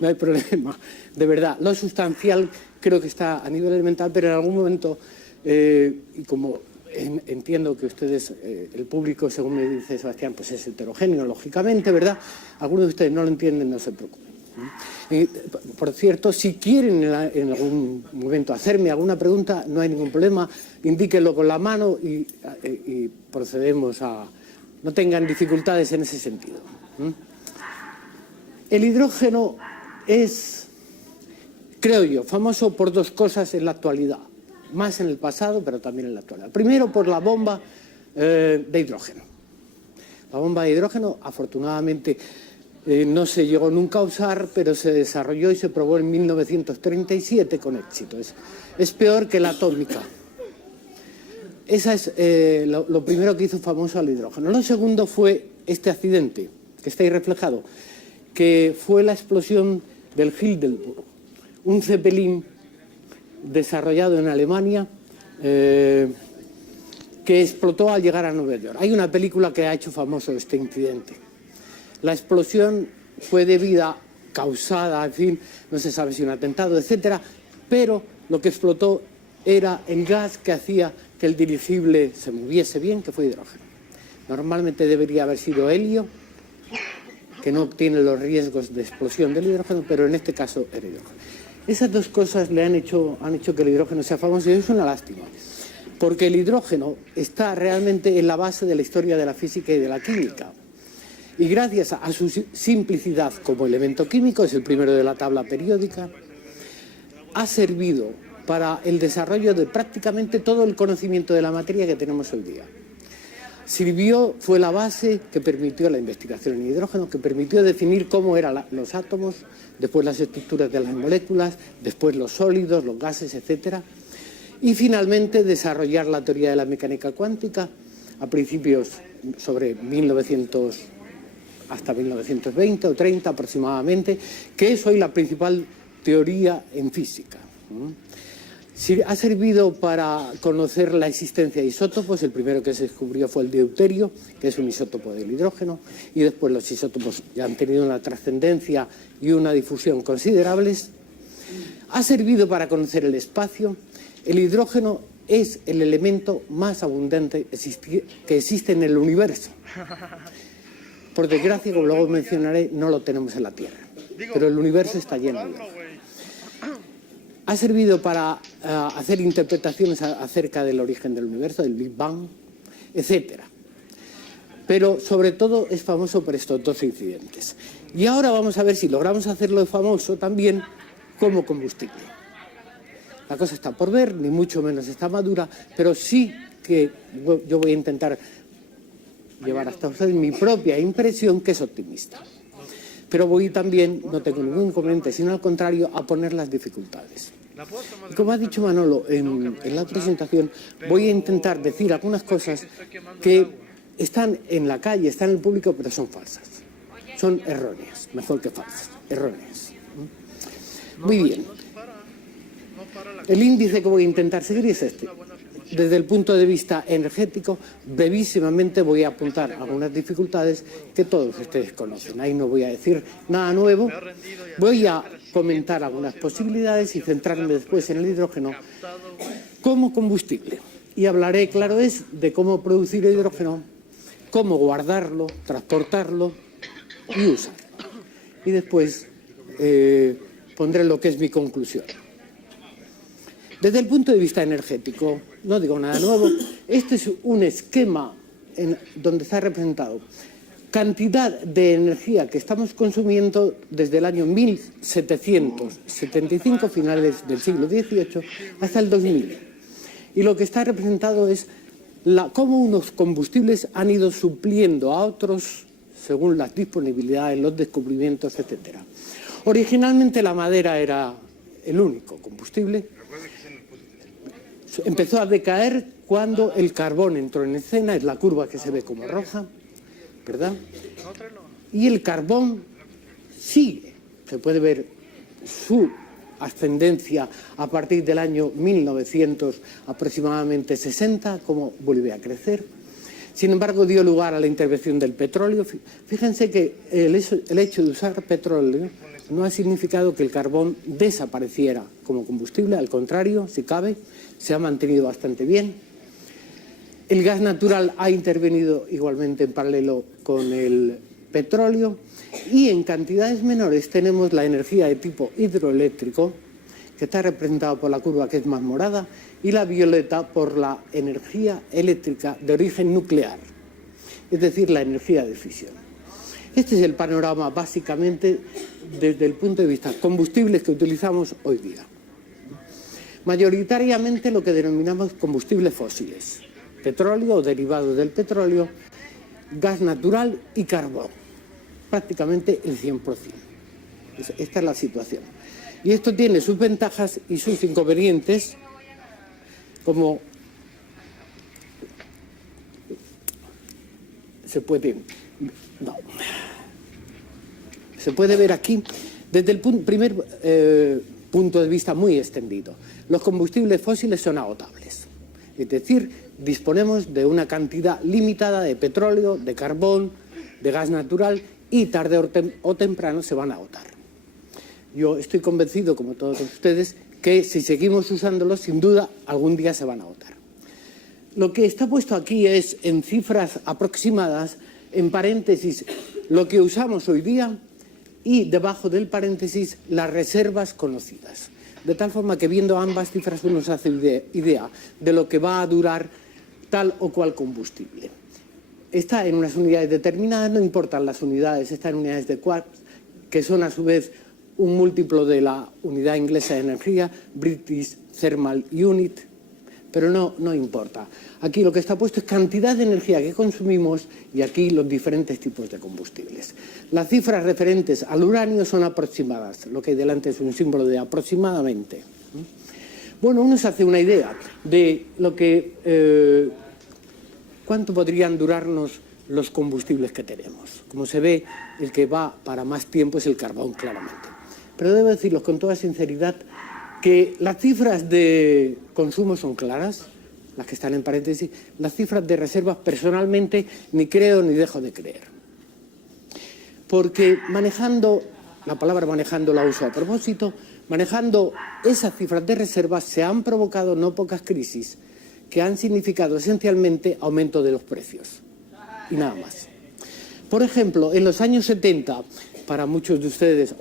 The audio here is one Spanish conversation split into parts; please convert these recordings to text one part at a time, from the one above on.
no hay problema. De verdad, lo sustancial creo que está a nivel elemental, pero en algún momento, y como entiendo que ustedes, el público, según me dice Sebastián, pues es heterogéneo, lógicamente, ¿verdad? Algunos de ustedes no lo entienden, no se preocupen. Por cierto, si quieren en algún momento hacerme alguna pregunta, no hay ningún problema, indíquenlo con la mano y procedemos a... No tengan dificultades en ese sentido. El hidrógeno es, creo yo, famoso por dos cosas en la actualidad, más en el pasado, pero también en la actualidad. Primero, por la bomba de hidrógeno. La bomba de hidrógeno, afortunadamente, no se llegó nunca a usar, pero se desarrolló y se probó en 1937 con éxito. Es peor que la atómica. Esa es lo primero que hizo famoso al hidrógeno. Lo segundo fue este accidente, que está ahí reflejado, que fue la explosión del Hindenburg, un Zeppelin desarrollado en Alemania que explotó al llegar a Nueva York. Hay una película que ha hecho famoso este incidente. La explosión fue causada, en fin, no se sabe si un atentado, etcétera, pero lo que explotó era el gas que hacía que el dirigible se moviese bien, que fue hidrógeno. Normalmente debería haber sido helio, que no tiene los riesgos de explosión del hidrógeno, pero en este caso era hidrógeno. Esas dos cosas han hecho que el hidrógeno sea famoso, y es una lástima, porque el hidrógeno está realmente en la base de la historia de la física y de la química. Y gracias a su simplicidad como elemento químico, es el primero de la tabla periódica, ha servido para el desarrollo de prácticamente todo el conocimiento de la materia que tenemos hoy día. Fue la base que permitió la investigación en hidrógeno, que permitió definir cómo eran los átomos, después las estructuras de las moléculas, después los sólidos, los gases, etc. Y finalmente desarrollar la teoría de la mecánica cuántica a principios sobre 1900 hasta 1920 o 30 aproximadamente, que es hoy la principal teoría en física. Ha servido para conocer la existencia de isótopos. El primero que se descubrió fue el deuterio, que es un isótopo del hidrógeno, y después los isótopos ya han tenido una trascendencia y una difusión considerables. Ha servido para conocer el espacio. El hidrógeno es el elemento más abundante que existe en el universo. Por desgracia, como luego mencionaré, no lo tenemos en la Tierra, pero el universo está lleno de hidrógeno. Ha servido para hacer interpretaciones acerca del origen del universo, del Big Bang, etc. Pero sobre todo es famoso por estos dos incidentes. Y ahora vamos a ver si logramos hacerlo famoso también como combustible. La cosa está por ver, ni mucho menos está madura, pero sí que yo voy a intentar llevar hasta ustedes mi propia impresión, que es optimista. Pero voy también, no tengo ningún inconveniente, sino al contrario, a poner las dificultades. Y como ha dicho Manolo en la presentación, voy a intentar decir algunas cosas que están en la calle, están en el público, pero son falsas. Son erróneas, mejor que falsas, erróneas. Muy bien. El índice que voy a intentar seguir es este. Desde el punto de vista energético, brevísimamente voy a apuntar algunas dificultades que todos ustedes conocen. Ahí no voy a decir nada nuevo. Voy a comentar algunas posibilidades y centrarme después en el hidrógeno como combustible. Y hablaré, claro es, de cómo producir hidrógeno, cómo guardarlo, transportarlo y usarlo. Y después pondré lo que es mi conclusión. Desde el punto de vista energético, no digo nada nuevo, este es un esquema donde está representado cantidad de energía que estamos consumiendo desde el año 1775, finales del siglo XVIII, hasta el 2000. Y lo que está representado es cómo unos combustibles han ido supliendo a otros según las disponibilidades, los descubrimientos, etc. Originalmente la madera era el único combustible. Empezó a decaer cuando el carbón entró en escena, es la curva que se ve como roja, ¿verdad? Y el carbón sigue, se puede ver su ascendencia a partir del año 1900, aproximadamente 60, como vuelve a crecer. Sin embargo, dio lugar a la intervención del petróleo. Fíjense que el hecho de usar petróleo no ha significado que el carbón desapareciera como combustible, al contrario, si cabe, se ha mantenido bastante bien. El gas natural ha intervenido igualmente en paralelo con el petróleo y en cantidades menores tenemos la energía de tipo hidroeléctrico, que está representada por la curva que es más morada, y la violeta por la energía eléctrica de origen nuclear, es decir, la energía de fisión. Este es el panorama básicamente desde el punto de vista combustibles que utilizamos hoy día. Mayoritariamente lo que denominamos combustibles fósiles, petróleo o derivados del petróleo, gas natural y carbón, prácticamente el 100%. Esta es la situación. Y esto tiene sus ventajas y sus inconvenientes, como se puede ver aquí desde el primer punto de vista muy extendido. Los combustibles fósiles son agotables, es decir, disponemos de una cantidad limitada de petróleo, de carbón, de gas natural y tarde o temprano se van a agotar. Yo estoy convencido, como todos ustedes, que si seguimos usándolos, sin duda, algún día se van a agotar. Lo que está puesto aquí es, en cifras aproximadas, en paréntesis, lo que usamos hoy día y debajo del paréntesis, las reservas conocidas. De tal forma que viendo ambas cifras uno se hace idea de lo que va a durar tal o cual combustible. Está en unas unidades determinadas, no importan las unidades, está en unidades de quarks, que son a su vez un múltiplo de la unidad inglesa de energía, British Thermal Unit, pero no importa. Aquí lo que está puesto es cantidad de energía que consumimos y aquí los diferentes tipos de combustibles. Las cifras referentes al uranio son aproximadas, lo que hay delante es un símbolo de aproximadamente. Bueno, uno se hace una idea de lo que, cuánto podrían durarnos los combustibles que tenemos. Como se ve, el que va para más tiempo es el carbón, claramente. Pero debo deciros con toda sinceridad que las cifras de consumo son claras, las que están en paréntesis. Las cifras de reservas, personalmente, ni creo ni dejo de creer. Porque manejando, la palabra manejando la uso a propósito, manejando esas cifras de reservas se han provocado no pocas crisis que han significado esencialmente aumento de los precios. Y nada más. Por ejemplo, en los años 70, para muchos de ustedes,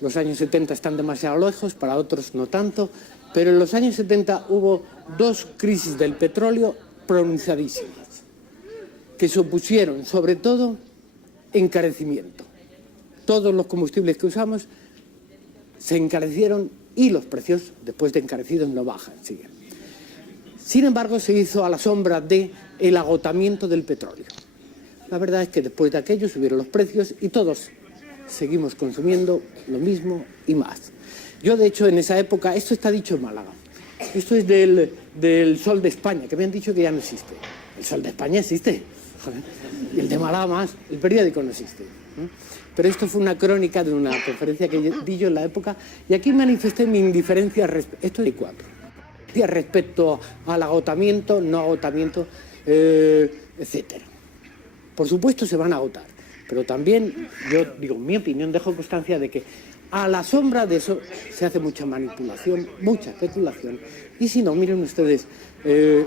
los años 70 están demasiado lejos, para otros no tanto, pero en los años 70 hubo dos crisis del petróleo pronunciadísimas, que supusieron, sobre todo, encarecimiento. Todos los combustibles que usamos se encarecieron y los precios, después de encarecidos, no bajan, siguen. Sin embargo, se hizo a la sombra del agotamiento del petróleo. La verdad es que después de aquello subieron los precios y todos seguimos consumiendo lo mismo y más. Yo, de hecho, en esa época, esto está dicho en Málaga, esto es del Sol de España, que me han dicho que ya no existe. El Sol de España existe, y el de Málaga más, el periódico no existe. Pero esto fue una crónica de una conferencia que di yo en la época, y aquí manifesté mi indiferencia, esto es de 4, respecto al agotamiento, no agotamiento, etcétera. Por supuesto se van a agotar, pero también, yo digo, en mi opinión, dejo constancia de que a la sombra de eso se hace mucha manipulación, mucha especulación. Y si no, miren ustedes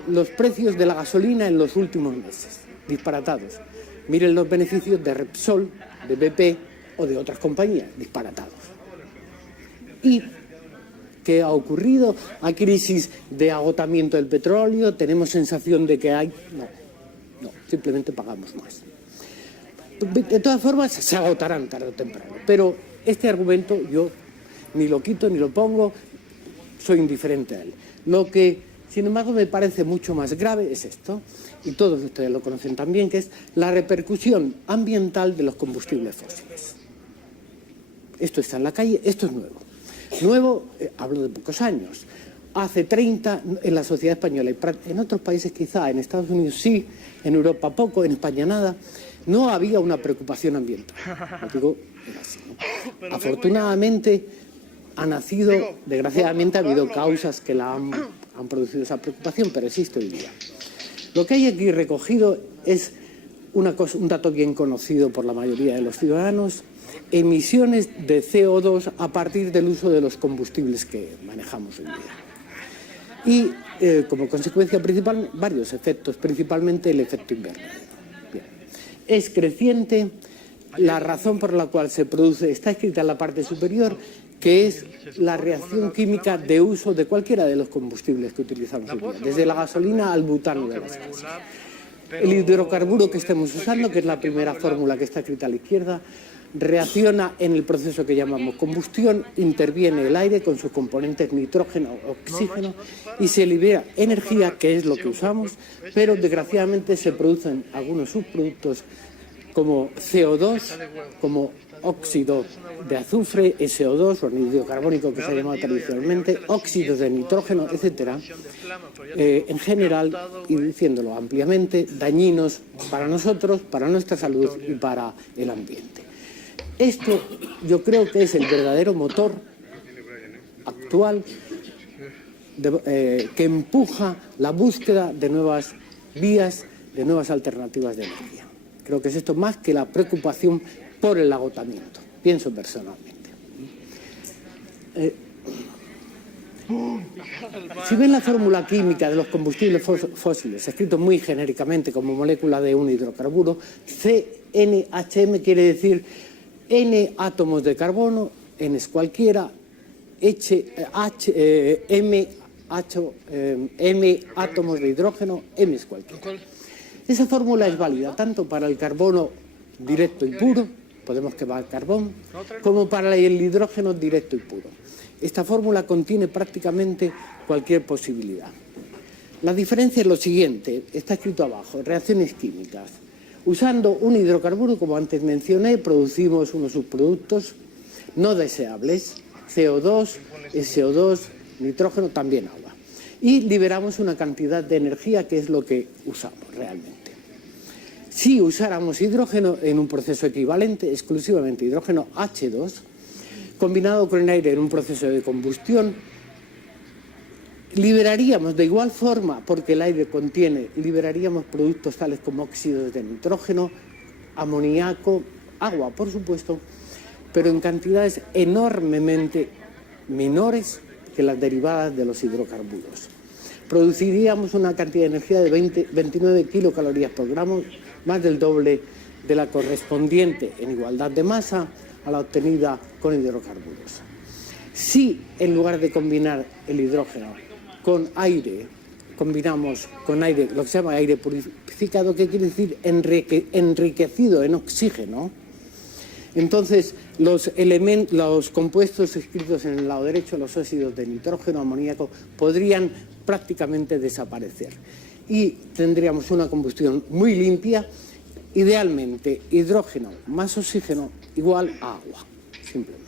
los precios de la gasolina en los últimos meses, disparatados. Miren los beneficios de Repsol, de BP o de otras compañías, disparatados. ¿Y qué ha ocurrido? ¿Hay crisis de agotamiento del petróleo? ¿Tenemos sensación de que hay? No, simplemente pagamos más. De todas formas, se agotarán tarde o temprano. Pero este argumento yo ni lo quito ni lo pongo, soy indiferente a él. Lo que, sin embargo, me parece mucho más grave es esto, y todos ustedes lo conocen también, que es la repercusión ambiental de los combustibles fósiles. Esto está en la calle, esto es nuevo. Nuevo, hablo de pocos años. Hace 30 en la sociedad española, en otros países quizá, en Estados Unidos sí, en Europa poco, en España nada, no había una preocupación ambiental. Lo digo, era así, ¿no? Afortunadamente ha nacido, desgraciadamente ha habido causas que han producido esa preocupación, pero existe hoy día. Lo que hay aquí recogido es un dato bien conocido por la mayoría de los ciudadanos, emisiones de CO2 a partir del uso de los combustibles que manejamos hoy día. Y como consecuencia principal, varios efectos, principalmente el efecto invernadero. Bien. Es creciente. La razón por la cual se produce está escrita en la parte superior, que es la reacción química de uso de cualquiera de los combustibles que utilizamos hoy día, desde la gasolina al butano de las casas. El hidrocarburo que estemos usando, que es la primera fórmula que está escrita a la izquierda, reacciona en el proceso que llamamos combustión, interviene el aire con sus componentes nitrógeno, oxígeno, y se libera energía, que es lo que usamos, pero desgraciadamente se producen algunos subproductos como CO2, como óxido de azufre, SO2, o anhídrido carbónico que se ha llamado tradicionalmente, óxidos de nitrógeno, etcétera, en general, y diciéndolo ampliamente, dañinos para nosotros, para nuestra salud y para el ambiente. Esto yo creo que es el verdadero motor actual que empuja la búsqueda de nuevas vías, de nuevas alternativas de energía. Creo que es esto más que la preocupación por el agotamiento, pienso personalmente. Si ven la fórmula química de los combustibles fósiles, escrito muy genéricamente como molécula de un hidrocarburo, CNHM quiere decir N átomos de carbono, N es cualquiera, M átomos de hidrógeno, M es cualquiera. Esa fórmula es válida tanto para el carbono directo y puro, podemos quemar carbón, como para el hidrógeno directo y puro. Esta fórmula contiene prácticamente cualquier posibilidad. La diferencia es lo siguiente, está escrito abajo, reacciones químicas. Usando un hidrocarburo, como antes mencioné, producimos unos subproductos no deseables, CO2, SO2, nitrógeno, también agua. Y liberamos una cantidad de energía que es lo que usamos realmente. Si usáramos hidrógeno en un proceso equivalente, exclusivamente hidrógeno H2, combinado con el aire en un proceso de combustión, liberaríamos de igual forma, porque el aire contiene, liberaríamos productos tales como óxidos de nitrógeno, amoníaco, agua, por supuesto, pero en cantidades enormemente menores que las derivadas de los hidrocarburos. Produciríamos una cantidad de energía de 29 kilocalorías por gramo, más del doble de la correspondiente en igualdad de masa a la obtenida con hidrocarburos. Si en lugar de combinar el hidrógeno con aire, combinamos con aire, lo que se llama aire purificado, que quiere decir enriquecido en oxígeno, entonces los compuestos escritos en el lado derecho, los óxidos de nitrógeno, amoníaco, podrían prácticamente desaparecer. Y tendríamos una combustión muy limpia, idealmente hidrógeno más oxígeno igual a agua, simplemente.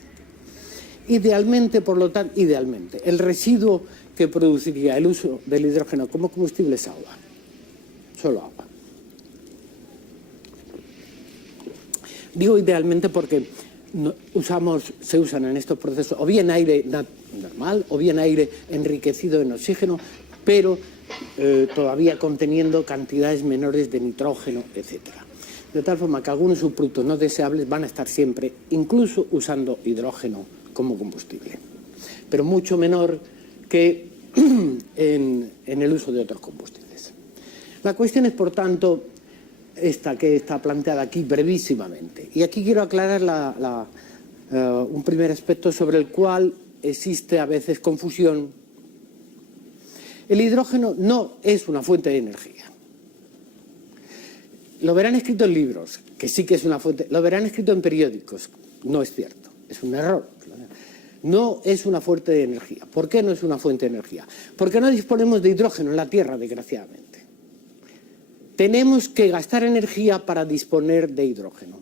Idealmente, por lo tanto, el residuo que produciría el uso del hidrógeno como combustible es agua, solo agua. Digo idealmente porque se usan en estos procesos o bien aire normal o bien aire enriquecido en oxígeno, pero todavía conteniendo cantidades menores de nitrógeno, etc. De tal forma que algunos subproductos no deseables van a estar siempre, incluso usando hidrógeno como combustible, pero mucho menor que en el uso de otros combustibles. La cuestión es, por tanto, esta que está planteada aquí brevísimamente. Y aquí quiero aclarar un primer aspecto sobre el cual existe a veces confusión. El hidrógeno no es una fuente de energía. Lo verán escrito en libros, que sí que es una fuente, lo verán escrito en periódicos, no es cierto, es un error. No es una fuente de energía. ¿Por qué no es una fuente de energía? Porque no disponemos de hidrógeno en la Tierra, desgraciadamente. Tenemos que gastar energía para disponer de hidrógeno.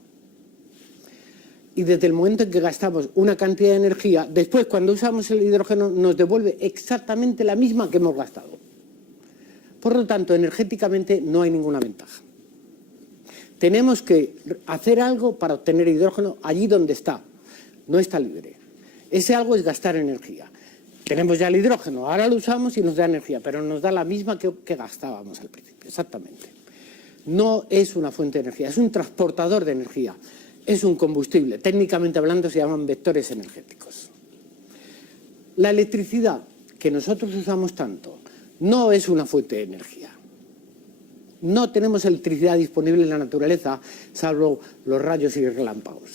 Y desde el momento en que gastamos una cantidad de energía, después cuando usamos el hidrógeno nos devuelve exactamente la misma que hemos gastado. Por lo tanto, energéticamente no hay ninguna ventaja. Tenemos que hacer algo para obtener hidrógeno allí donde está. No está libre. Ese algo es gastar energía. Tenemos ya el hidrógeno, ahora lo usamos y nos da energía, pero nos da la misma que gastábamos al principio, exactamente. no es una fuente de energía, es un transportador de energía, es un combustible. Técnicamente hablando se llaman vectores energéticos. La electricidad que nosotros usamos tanto no es una fuente de energía. No tenemos electricidad disponible en la naturaleza, salvo los rayos y relámpagos.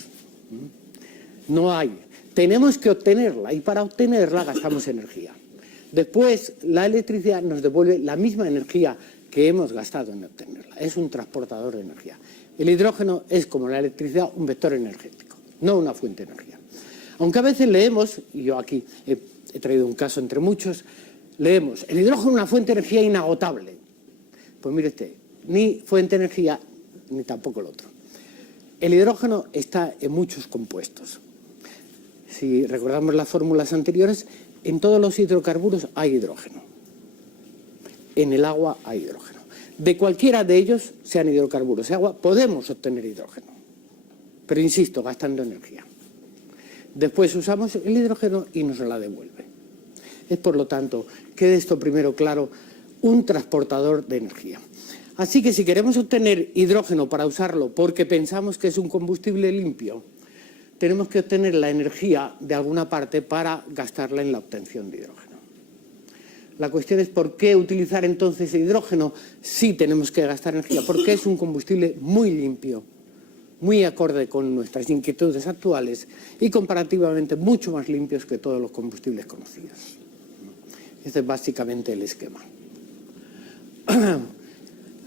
No hay. Tenemos que obtenerla y para obtenerla gastamos energía. Después, la electricidad nos devuelve la misma energía que hemos gastado en obtenerla. Es un transportador de energía. El hidrógeno es, como la electricidad, un vector energético, no una fuente de energía. Aunque a veces leemos, y yo aquí he traído un caso entre muchos, leemos, el hidrógeno es una fuente de energía inagotable. Pues mire usted, ni fuente de energía, ni tampoco el otro. El hidrógeno está en muchos compuestos. Si recordamos las fórmulas anteriores, en todos los hidrocarburos hay hidrógeno. En el agua hay hidrógeno. De cualquiera de ellos, sean hidrocarburos o agua, podemos obtener hidrógeno. Pero insisto, gastando energía. Después usamos el hidrógeno y nos la devuelve. Es, por lo tanto, quede esto primero claro, un transportador de energía. Así que si queremos obtener hidrógeno para usarlo porque pensamos que es un combustible limpio, tenemos que obtener la energía de alguna parte para gastarla en la obtención de hidrógeno. La cuestión es por qué utilizar entonces el hidrógeno si tenemos que gastar energía, porque es un combustible muy limpio, muy acorde con nuestras inquietudes actuales y comparativamente mucho más limpios que todos los combustibles conocidos. Este es básicamente el esquema.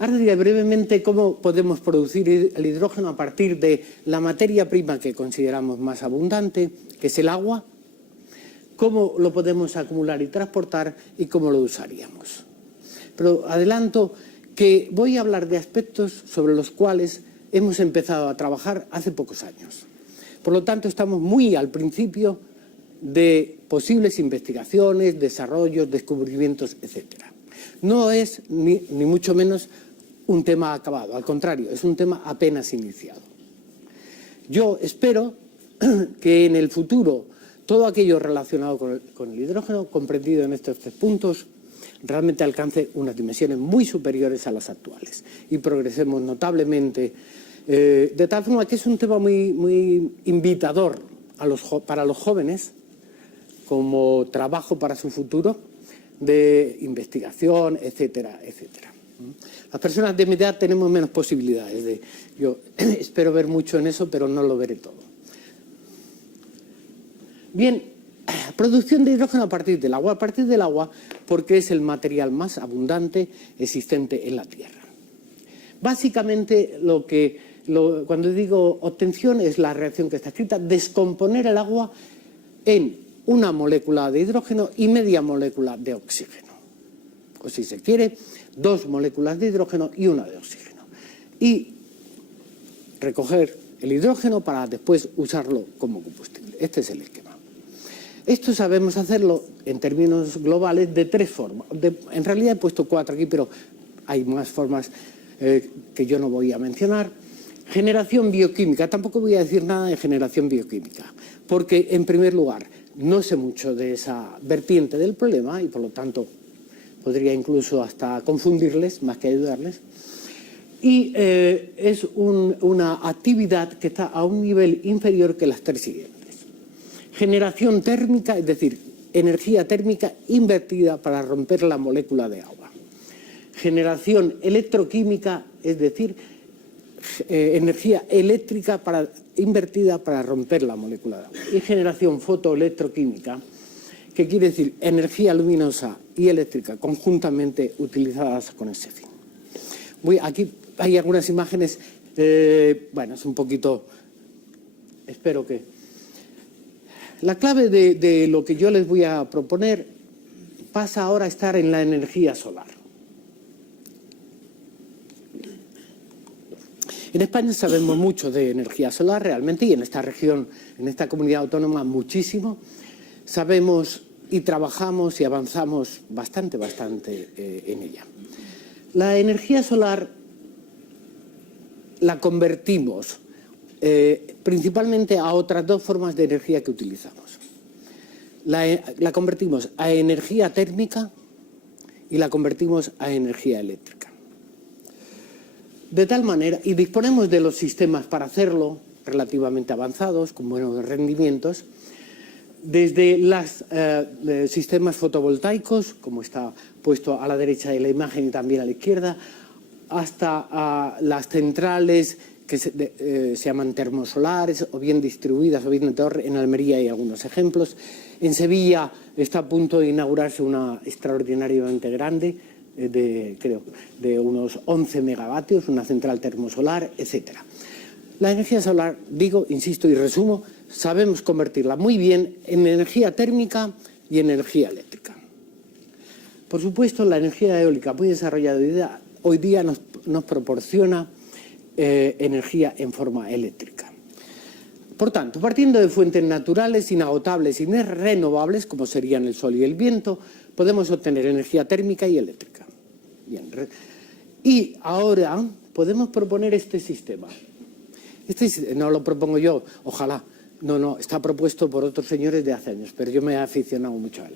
Ahora diré brevemente cómo podemos producir el hidrógeno a partir de la materia prima que consideramos más abundante, que es el agua, cómo lo podemos acumular y transportar y cómo lo usaríamos. Pero adelanto que voy a hablar de aspectos sobre los cuales hemos empezado a trabajar hace pocos años. Por lo tanto, estamos muy al principio de posibles investigaciones, desarrollos, descubrimientos, etc. No es ni mucho menos un tema acabado, al contrario, es un tema apenas iniciado. Yo espero que en el futuro todo aquello relacionado con el hidrógeno, comprendido en estos 3 puntos, realmente alcance unas dimensiones muy superiores a las actuales y progresemos notablemente, de tal forma que es un tema muy invitador para los jóvenes como trabajo para su futuro de investigación, etcétera, etcétera. Las personas de mi edad tenemos menos posibilidades. Yo espero ver mucho en eso, pero no lo veré todo. Bien, producción de hidrógeno a partir del agua. A partir del agua porque es el material más abundante existente en la Tierra. Básicamente, cuando digo obtención es la reacción que está escrita, descomponer el agua en una molécula de hidrógeno y media molécula de oxígeno. O si se quiere, 2 moléculas de hidrógeno y una de oxígeno. Y recoger el hidrógeno para después usarlo como combustible. Este es el esquema. Esto sabemos hacerlo en términos globales de 3 formas. En realidad he puesto 4 aquí, pero hay más formas que yo no voy a mencionar. Generación bioquímica. Tampoco voy a decir nada de generación bioquímica, porque en primer lugar no sé mucho de esa vertiente del problema y por lo tanto podría incluso hasta confundirles más que ayudarles. Y es una actividad que está a un nivel inferior que las 3 siguientes. Generación térmica, es decir, energía térmica invertida para romper la molécula de agua. Generación electroquímica, es decir, energía eléctrica invertida para romper la molécula de agua. Y generación fotoelectroquímica, que quiere decir energía luminosa y eléctrica conjuntamente utilizadas con ese fin. Aquí hay algunas imágenes, bueno, es un poquito, espero que... La clave de lo que yo les voy a proponer pasa ahora a estar en la energía solar. En España sabemos mucho de energía solar realmente y en esta región, en esta comunidad autónoma muchísimo. Sabemos y trabajamos y avanzamos bastante en ella. La energía solar la convertimos principalmente a otras 2 formas de energía que utilizamos. La convertimos a energía térmica y la convertimos a energía eléctrica. De tal manera, y disponemos de los sistemas para hacerlo, relativamente avanzados, con buenos rendimientos, desde los sistemas fotovoltaicos, como está puesto a la derecha de la imagen y también a la izquierda, hasta las centrales que se llaman termosolares, o bien distribuidas o bien en torre. En Almería hay algunos ejemplos. En Sevilla está a punto de inaugurarse una extraordinariamente grande, de unos 11 megavatios, una central termosolar, etcétera. La energía solar, digo, insisto y resumo, sabemos convertirla muy bien en energía térmica y en energía eléctrica. Por supuesto, la energía eólica muy desarrollada hoy día nos proporciona energía en forma eléctrica. Por tanto, partiendo de fuentes naturales, inagotables y renovables, como serían el sol y el viento, podemos obtener energía térmica y eléctrica. Bien. Y ahora podemos proponer este sistema. No lo propongo yo, ojalá. No, está propuesto por otros señores de hace años, pero yo me he aficionado mucho a él.